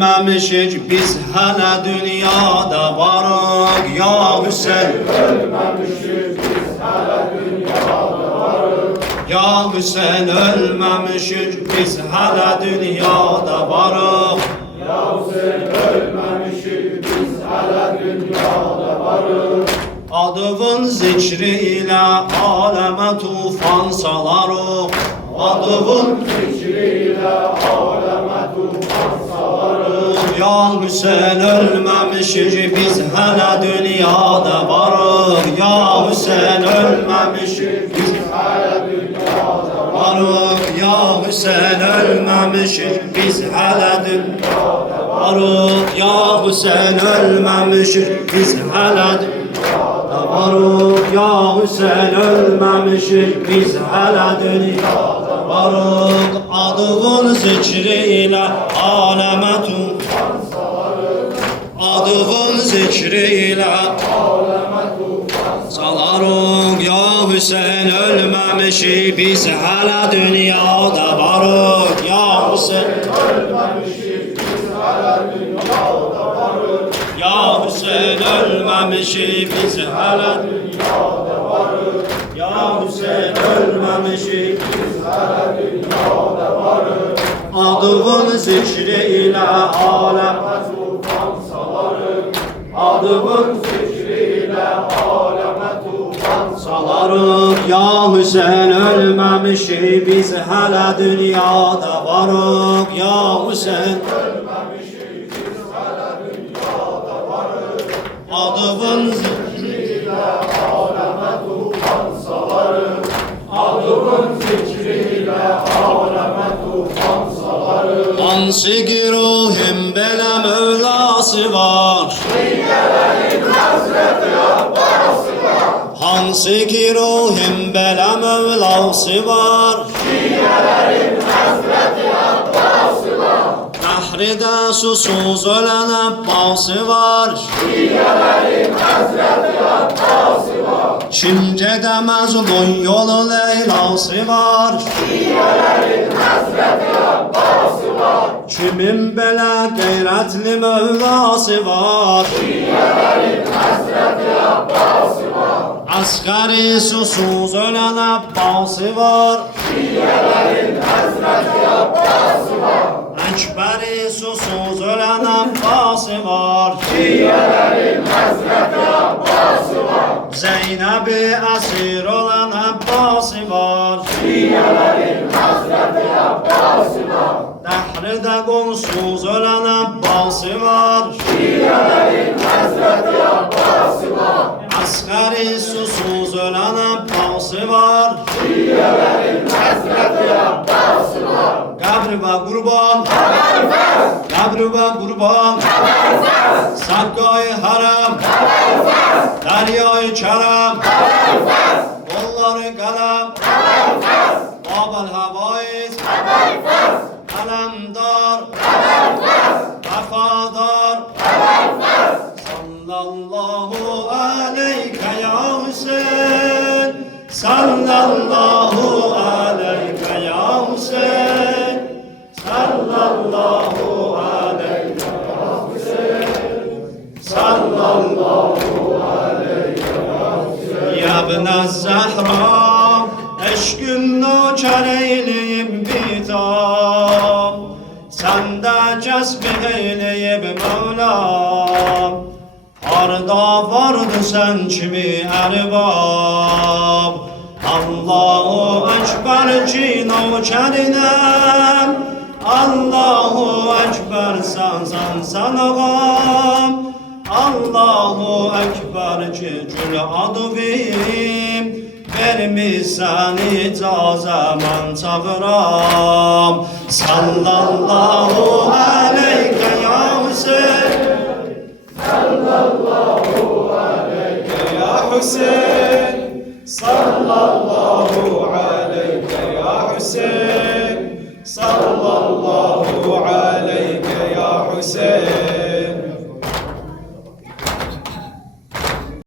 ölmemişik biz hala dünyada varık ya Hüseyin. Ölmemişiz biz hala dünyada varık. Ya Hüseyin ölmemişik biz hala dünyada varık. Ya Hüseyin ölmemişiz biz hala dünyada varık. Adının zikriyle aleme tufan salarıq. Adının Zikriyle aleme tufan salarıq. Ya Hüseyin ölmemişik biz hala dünyada varık. Ya Hüseyin ölmemişik biz Hala dünyada varık. Ya Hüseyin ölmemişik biz hala dünyada varık. Ya Hüseyin ölmemişik biz hala dünyada varık. Ya Hüseyin ölmemişik biz hala dünyada varık. Adının zikriyle aleme tufan salarıq. Adının zikriyle aleme tufan salarıq. Ya Hüseyin ölmemişik biz hala dünyada varık. Ya Hüseyin ölmemişiz biz hala dünyada varık. Ya Hüseyin ölmemişik biz hala Dünyada varık. Ya Hüseyin ölmemişik Biz hala dünyada varık. adının zikriyle alem Tufan salarık. adının Zikriyle aleme tufan salarıq. Ya Hüseyin ölmemişik biz hala dünyada varık. Ya Hüseyin ölmemişiz biz hala dünyada varık. adının Zikriyle aleme tufan salarık. Adımın zikriyle aleme tufan salarık. hansı giruhim belə mövlası var. Şiirlerin Hazreti Abbas'ı var. Hansı giruhim belə mövlası var. Şiirlerin Hazreti Abbas'ı var. Nəhrdə susuz ölən Abbası var. Şiirlerin Hazreti Abbas'ı var. Kim gedəməz onun yolu Leylası var. Şiirlerin Hazreti Abbas'ı var. Kimin belə qeyrətli mövlası var. Şiirlerin Hazreti Abbas'ı var. Asqari susuz ölən Abbası var. Şiirlerin Hazreti Abbas'ı var. Əkbəri susuz ölən Abbası var. Şiirlerin Hazreti Abbas'ı var. Zeynəbi əsir olan Abbası var. Şiirlerin Hazreti Abbas'ı var. Dəhrdə qonsuz ölən Abbası var. Şiirlerin Hazreti Abbas'ı var. Asqari susuz ölən Abbası var. Şiirlerin Hazreti Abbas'ı var. Qəbr və qurban, qəbr və qurban, Saqqayı haram, Dəryayı kərəm, Qolları qələm, Babel havaiz, Qələmdar, Vəfadar, Sallallahu aleyke ya Hüseyin, Sallallahu aleyke ya Hüseyin, Sallallahu aleyke ya Hüseyin, Sallallahu aleyke ya Hüseyin. Ya ibn Zahra, eşkün nöker eyleyim bitam, Səndə kəsb eyleyib Mevlam, Harda vardı sən kimi ərbab. Allahu Ekber ki nökerinəm, Allahu Ekber sən ağam, Allahu Ekber ki gül advim, vermişsən icazə mən çağıram. Sallallahu aleyke ya Hüseyin, Sallallahu aleyke ya Hüseyin, Sallallahu aleyke ya Hüseyin, Sallallahu